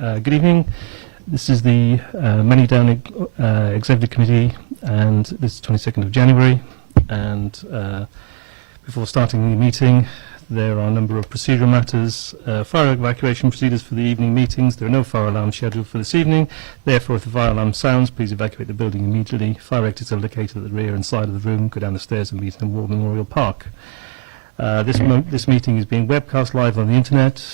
Good evening. This is the Manydown Executive Committee, and this is 22nd of January. And before starting the meeting, there are a number of procedural matters. Fire evacuation procedures for the evening meetings. There are no fire alarms scheduled for this evening. Therefore, if the fire alarm sounds, please evacuate the building immediately. Fire exits are located at the rear and side of the room. Go down the stairs and meet in War Memorial Park. This meeting is being webcast live on the internet,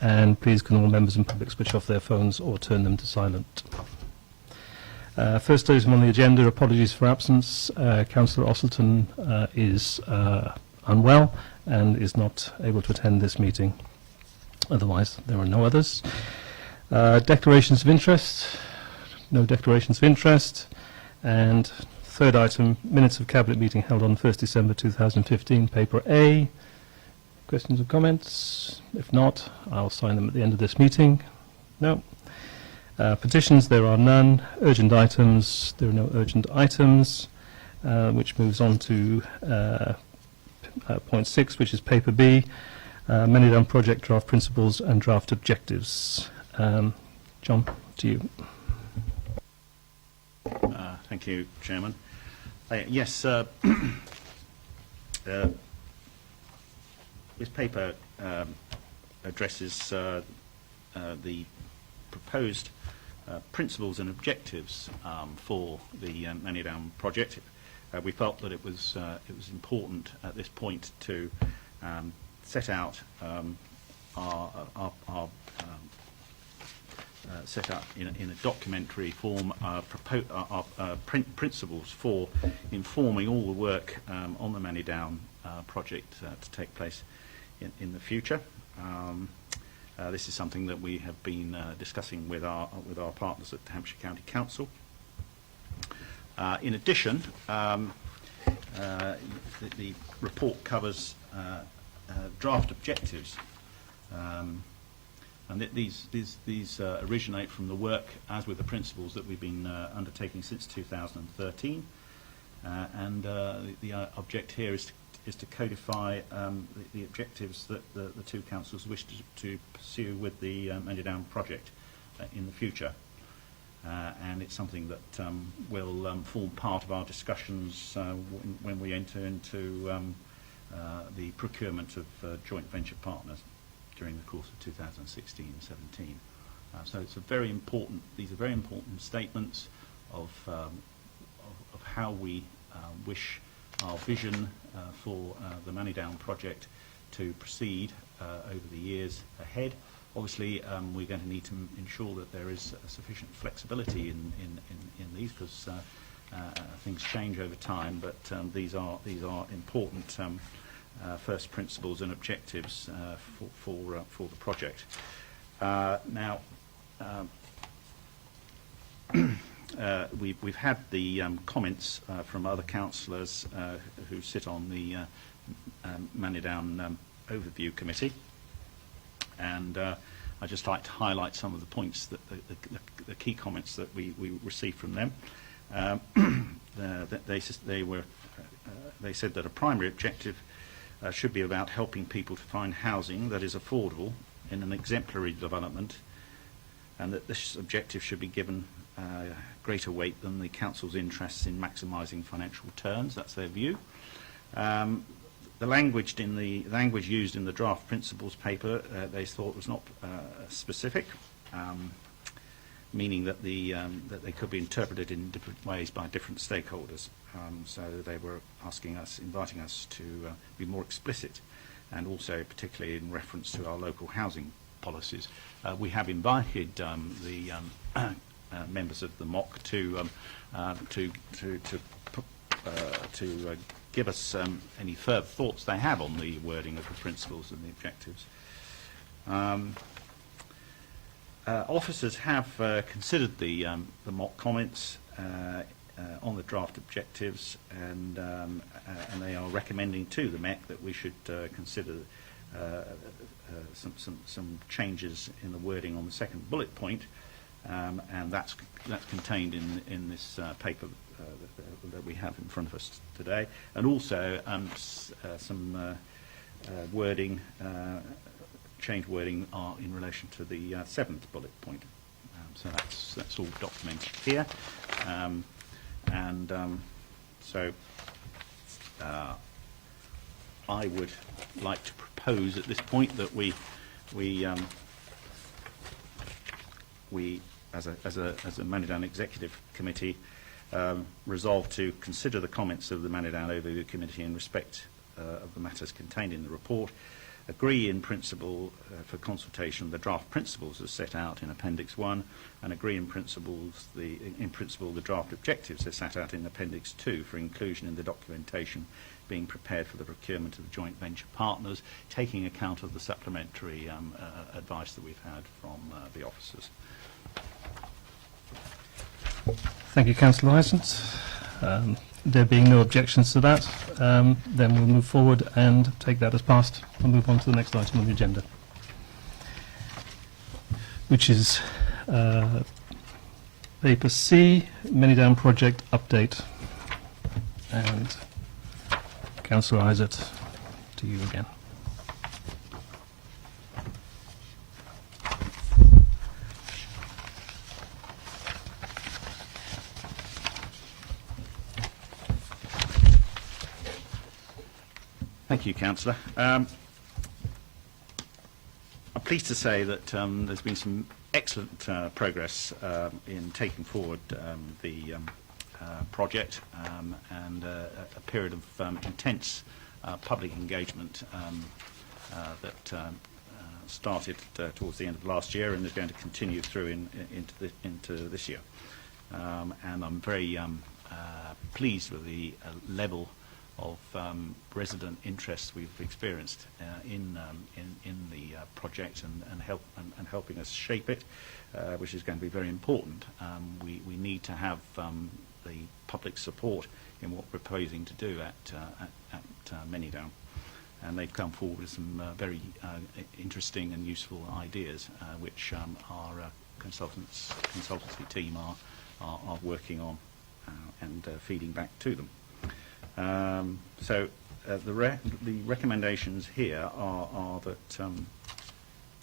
and please can all members and public switch off their phones or turn them to silent. First item on the agenda, apologies for absence. Councillor Ossleton is unwell and is not able to attend this meeting. Otherwise, there are no others. Declarations of interest. No declarations of interest. And third item, minutes of Cabinet meeting held on 1st December 2015, paper A. Questions or comments? If not, I'll sign them at the end of this meeting. No. Petitions, there are none. Urgent items, there are no urgent items, which moves on to point 6, which is paper B, Manydown project draft principles and draft objectives. John, to you. Thank you, Chairman. Yes, this paper addresses the proposed principles and objectives for the Manydown project. We felt that it was important at this point to set out set out in a documentary form principles for informing all the work on the Manydown project to take place in the future. This is something that we have been discussing with our partners at the Hampshire County Council. In addition, the report covers draft objectives. And these originate from the work, as with the principles that we've been undertaking since 2013. And the object here is to codify the objectives that the two councils wish to pursue with the Manydown project in the future. And it's something that will form part of our discussions when we enter into the procurement of joint venture partners during the course of 2016 and 17. So it's these are very important statements of how we wish our vision for the Manydown project to proceed over the years ahead. Obviously, we're going to need to ensure that there is sufficient flexibility in these, because things change over time. But these are important first principles and objectives for the project. Now, we've had the comments from other councillors who sit on the Manydown Overview Committee, and I'd just like to highlight some of the points, that the key comments that we received from them. They said that a primary objective should be about helping people to find housing that is affordable in an exemplary development, and that this objective should be given greater weight than the council's interests in maximising financial returns. That's their view. The language used in the draft principles paper, they thought was not specific, meaning that that they could be interpreted in different ways by different stakeholders. So they were inviting us to be more explicit, and also particularly in reference to our local housing policies. We have invited the members of the MOC to give us any further thoughts they have on the wording of the principles and the objectives. Officers have considered the MOC comments on the draft objectives, and they are recommending to the MEC that we should consider some changes in the wording on the second bullet point, and that's contained in this paper that we have in front of us today, and also some wording change wording are in relation to the seventh bullet point. So that's all documented here. So I would like to propose at this point that we as a Manydown Executive Committee resolve to consider the comments of the Manydown Overview Committee in respect of the matters contained in the report, agree in principle for consultation the draft principles as set out in Appendix 1, and agree in principle the draft objectives as set out in Appendix 2 for inclusion in the documentation being prepared for the procurement of the joint venture partners, taking account of the supplementary advice that we've had from the officers. Thank you, Councillor Hyacinth. There being no objections to that, then we'll move forward and take that as passed and move on to the next item on the agenda, which is paper C, Manydown project update. And Councillor Isaac, to you again. Thank you, Councillor. I'm pleased to say that there's been some excellent progress in taking forward the project and a period of intense public engagement that started towards the end of last year and is going to continue through into this year. And I'm very pleased with the level of resident interest we've experienced in the project and helping us shape it, which is going to be very important. We need to have the public support in what we're proposing to do at Manydown, and they've come forward with some very interesting and useful ideas, which our consultancy team are working on and feeding back to them. The recommendations here are that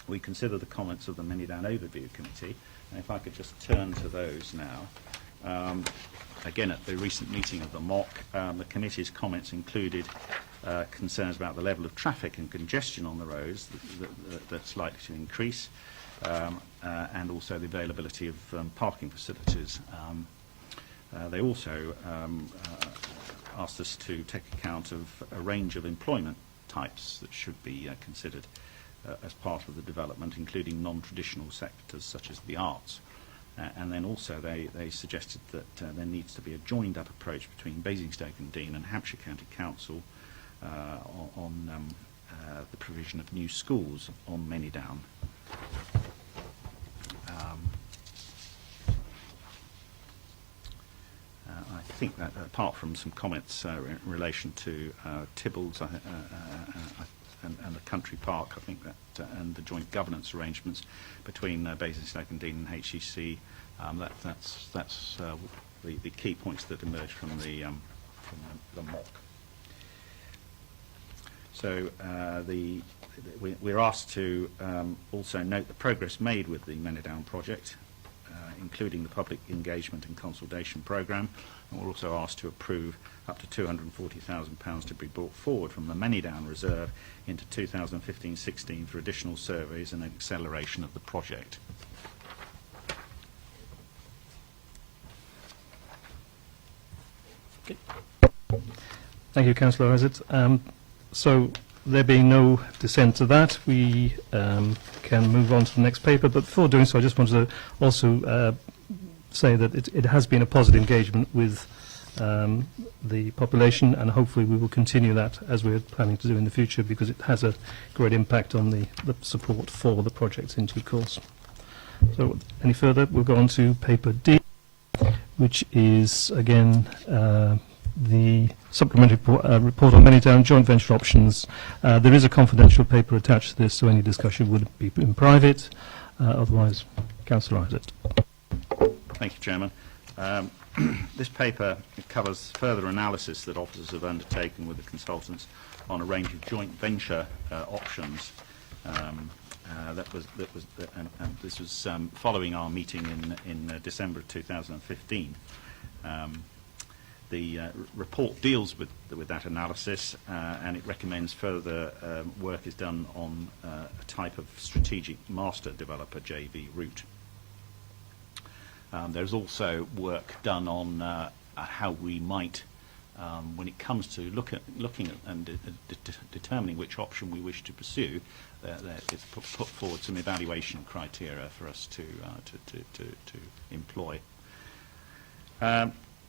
we consider the comments of the Manydown Overview Committee, and if I could just turn to those now. Again, at the recent meeting of the MOC, the committee's comments included concerns about the level of traffic and congestion on the roads that's likely to increase, and also the availability of parking facilities. They also asked us to take account of a range of employment types that should be considered as part of the development, including non-traditional sectors such as the arts. And then also they suggested that there needs to be a joined-up approach between Basingstoke and Deane and Hampshire County Council on the provision of new schools on Manydown. I think that apart from some comments in relation to Tibbles and the country park, I think that and the joint governance arrangements between Basingstoke and Deane and HEC, that's the key points that emerged from the MOC. So we're asked to also note the progress made with the Manydown project, including the public engagement and consultation programme. And we're also asked to approve up to £240,000 to be brought forward from the Manydown Reserve into 2015-16 for additional surveys and acceleration of the project. Okay. Thank you, Councillor Isaac. So there being no dissent to that, we can move on to the next paper. But before doing so, I just wanted to also say that it has been a positive engagement with the population, and hopefully we will continue that as we're planning to do in the future, because it has a great impact on the support for the project in due course. So any further, we'll go on to paper D, which is again the supplementary report on Manydown joint venture options. There is a confidential paper attached to this, so any discussion would be in private. Otherwise, Councillor Isaac. Thank you, Chairman. This paper covers further analysis that officers have undertaken with the consultants on a range of joint venture options And this was following our meeting in December of 2015. The report deals with that analysis, and it recommends further work is done on a type of strategic master developer JV route. There's also work done on how we might, when it comes to looking at and determining which option we wish to pursue, it's put forward some evaluation criteria for us to employ.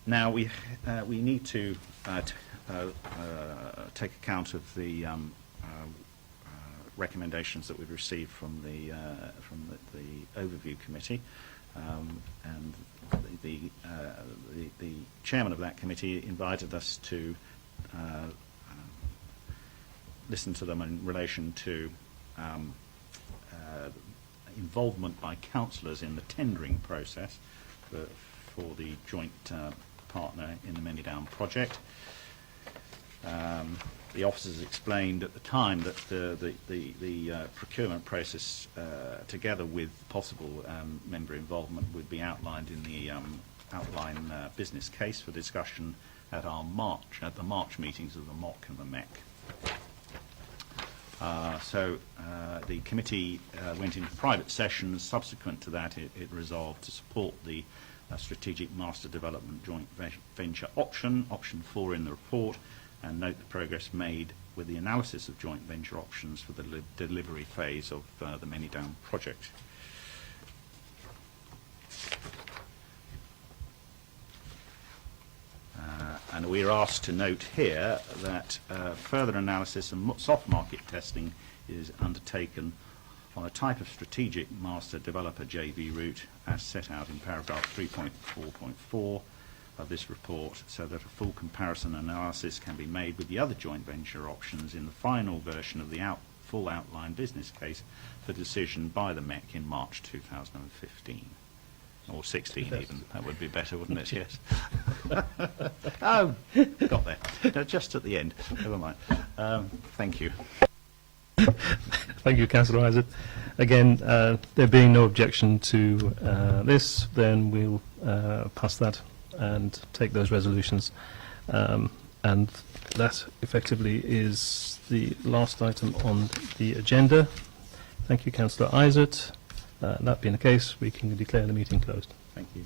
Now we need to take account of the recommendations that we've received from the overview committee, and the chairman of that committee invited us to listen to them in relation to involvement by councillors in the tendering process for the joint partner in the Manydown project. The officers explained at the time that the procurement process, together with possible member involvement, would be outlined in the outline business case for discussion at the March meetings of the MOC and the MEC. So the committee went into private sessions. Subsequent to that, it resolved to support the strategic master development joint venture option 4 in the report, and note the progress made with the analysis of joint venture options for the delivery phase of the Manydown project. And we are asked to note here that further analysis and soft market testing is undertaken on a type of strategic master developer JV route as set out in paragraph 3.4.4 of this report, so that a full comparison analysis can be made with the other joint venture options in the final version of the full outline business case for decision by the MEC in March 2015. Or 16 even. That would be better, wouldn't it? Yes. Oh, got there. No, just at the end. Never mind. Thank you. Thank you, Councillor Isaac. Again, there being no objection to this, then we'll pass that and take those resolutions. And that effectively is the last item on the agenda. Thank you, Councillor Isaac. That being the case, we can declare the meeting closed. Thank you.